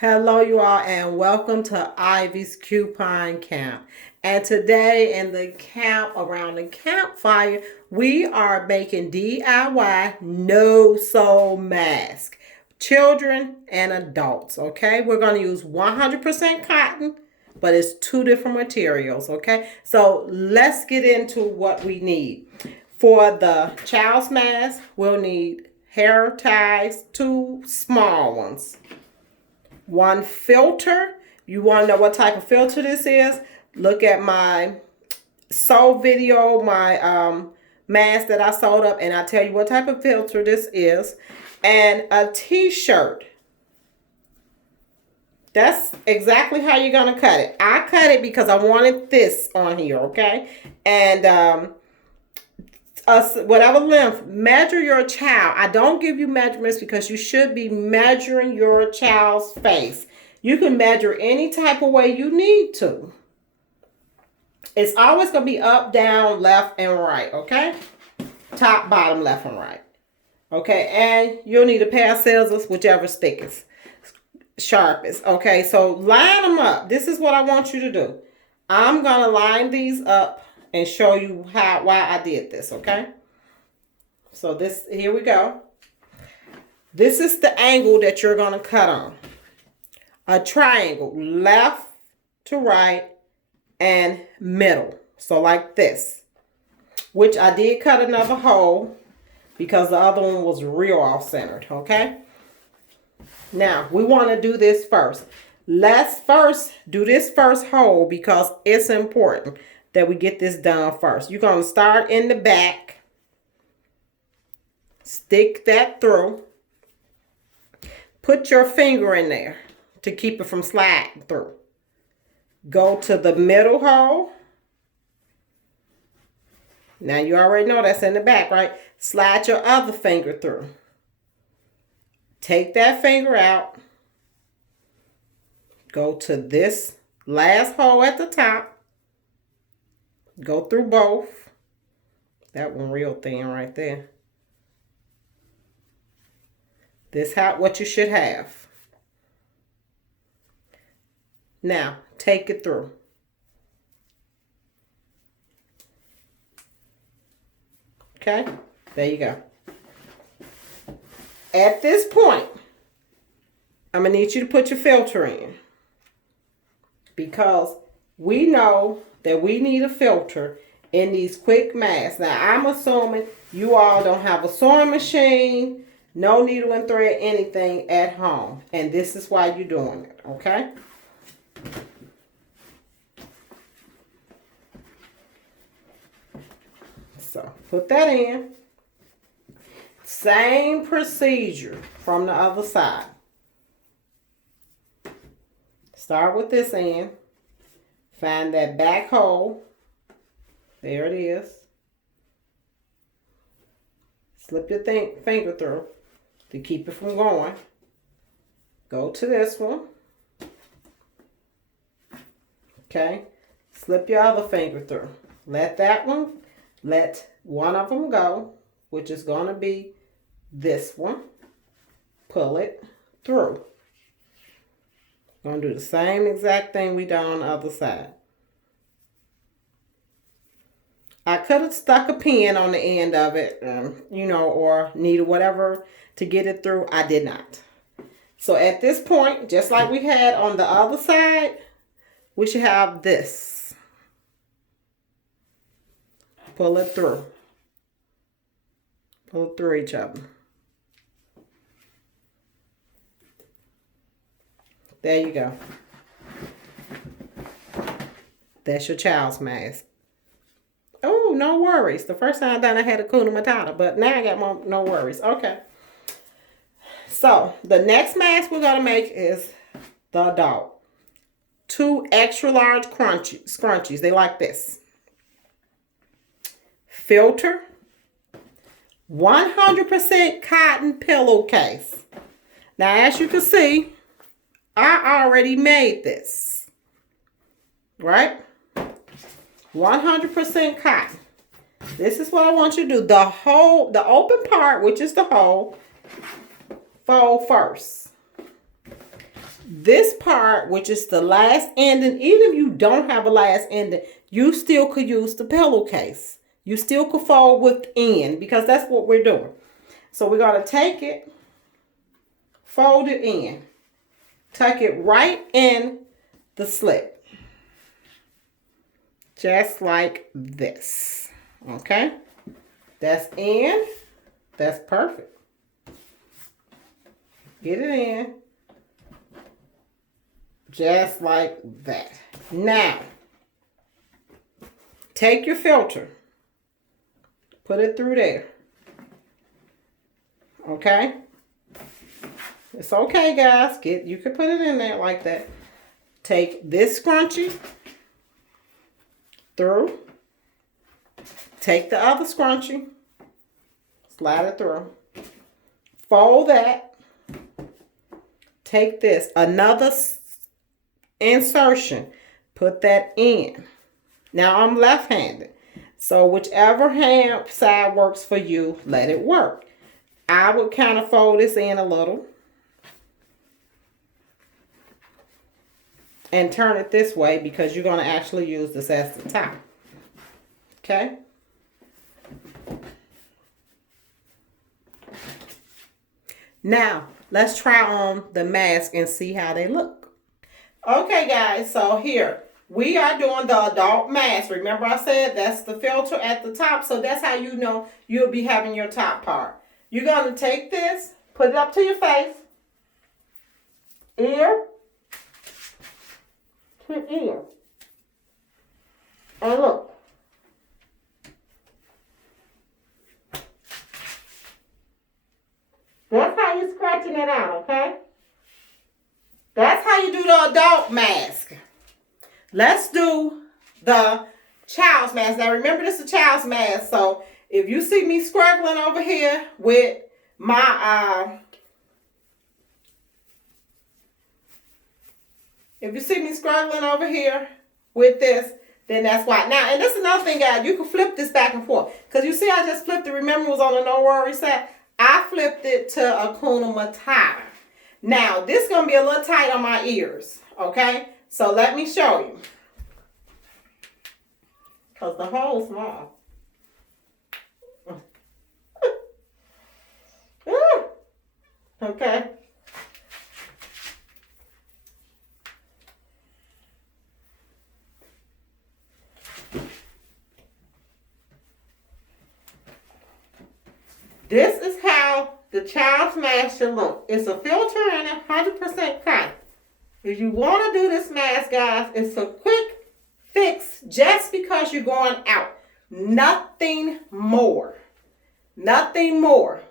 Hello, you all, and welcome to Ivy's Coupon Camp. And today, in the camp around the campfire, we are making DIY no-sew mask, children and adults. Okay, we're going to use 100% cotton, but it's two different materials. Okay, so let's get into what we need. For the child's mask, we'll need hair ties, two small ones. One filter. You want to know what type of filter this is? Look at my sew video, my mask that I sewed up, and I'll tell you what type of filter this is. And a t-shirt. That's exactly how you're going to cut it. I cut it because I wanted this on here, okay? And whatever length, measure your child. I don't give you measurements because you should be measuring your child's face. You can measure any type of way you need to. It's always going to be up, down, left, and right, okay? Top, bottom, left, and right. Okay, and you'll need a pair of scissors, whichever's thickest, sharpest. Okay, so line them up. This is what I want you to do. I'm going to line these up and show you why I did this, okay? So here we go. This is the angle that you're going to cut on. A triangle, left to right and middle. So like this, which I did cut another hole because the other one was real off-centered, okay? Now, we want to do this first. Let's first do this first hole because it's important that we get this done first. You're going to start in the back. Stick that through. Put your finger in there to keep it from sliding through. Go to the middle hole. Now you already know that's in the back, right? Slide your other finger through. Take that finger out. Go to this last hole at the top. Go through both. That one real thin right there. This is what you should have. Now, take it through. Okay, there you go. At this point, I'm going to need you to put your filter in. Because we know that we need a filter in these quick masks. Now, I'm assuming you all don't have a sewing machine, no needle and thread, anything at home. And this is why you're doing it, okay? So, put that in. Same procedure from the other side. Start with this end. Find that back hole. There it is. Slip your finger through to keep it from going. Go to this one. Okay. Slip your other finger through. Let one of them go, which is going to be this one. Pull it through. Going to do the same exact thing we done on the other side. I could have stuck a pin on the end of it, or needle, whatever, to get it through. I did not. So at this point, just like we had on the other side, we should have this. Pull it through. Pull it through each other. There you go. That's your child's mask. Oh, no worries. The first time I done, I had a Kuna Matata, but now I got no worries. Okay. So, the next mask we're going to make is the adult. 2 extra large scrunchies. They like this. Filter. 100% cotton pillowcase. Now, as you can see, I already made this, right? 100% cotton. This is what I want you to do. The open part, which is the hole, fold first. this part, which is the last ending, even if you don't have a last ending, you still could use the pillowcase. You still could fold within, because that's what we're doing. So we're going to take it, fold it in, tuck it right in the slit. Just like this. Okay? That's in. That's perfect. Get it in. Just like that. Now, take your filter. Put it through there. Okay? It's okay, guys. You can put it in there like that. Take this scrunchie through. Take the other scrunchie. Slide it through. Fold that. Take this. Another insertion. Put that in. Now I'm left-handed. So whichever hand side works for you, let it work. I would kind of fold this in a little. And turn it this way because you're going to actually use this as the top. Okay? Now, let's try on the mask and see how they look. Okay, guys. So here, we are doing the adult mask. Remember I said that's the filter at the top. So that's how you know you'll be having your top part. You're going to take this, put it up to your face, ear to ear. And look. That's how you're scratching it out, okay? That's how you do the adult mask. Let's do the child's mask. Now remember, this is a child's mask. So if you see me struggling over here with my if you see me struggling over here with this, then that's why. Now, and this is another thing, guys. You can flip this back and forth. Because you see I just flipped it. Remember, it was on the no worry side. I flipped it to Hakuna Matata. Now, this is going to be a little tight on my ears. Okay? So, let me show you. Because the hole's small. Okay? This is how the child's mask should look. It's a filter and 100% cotton. If you want to do this mask, guys, it's a quick fix just because you're going out. Nothing more. Nothing more.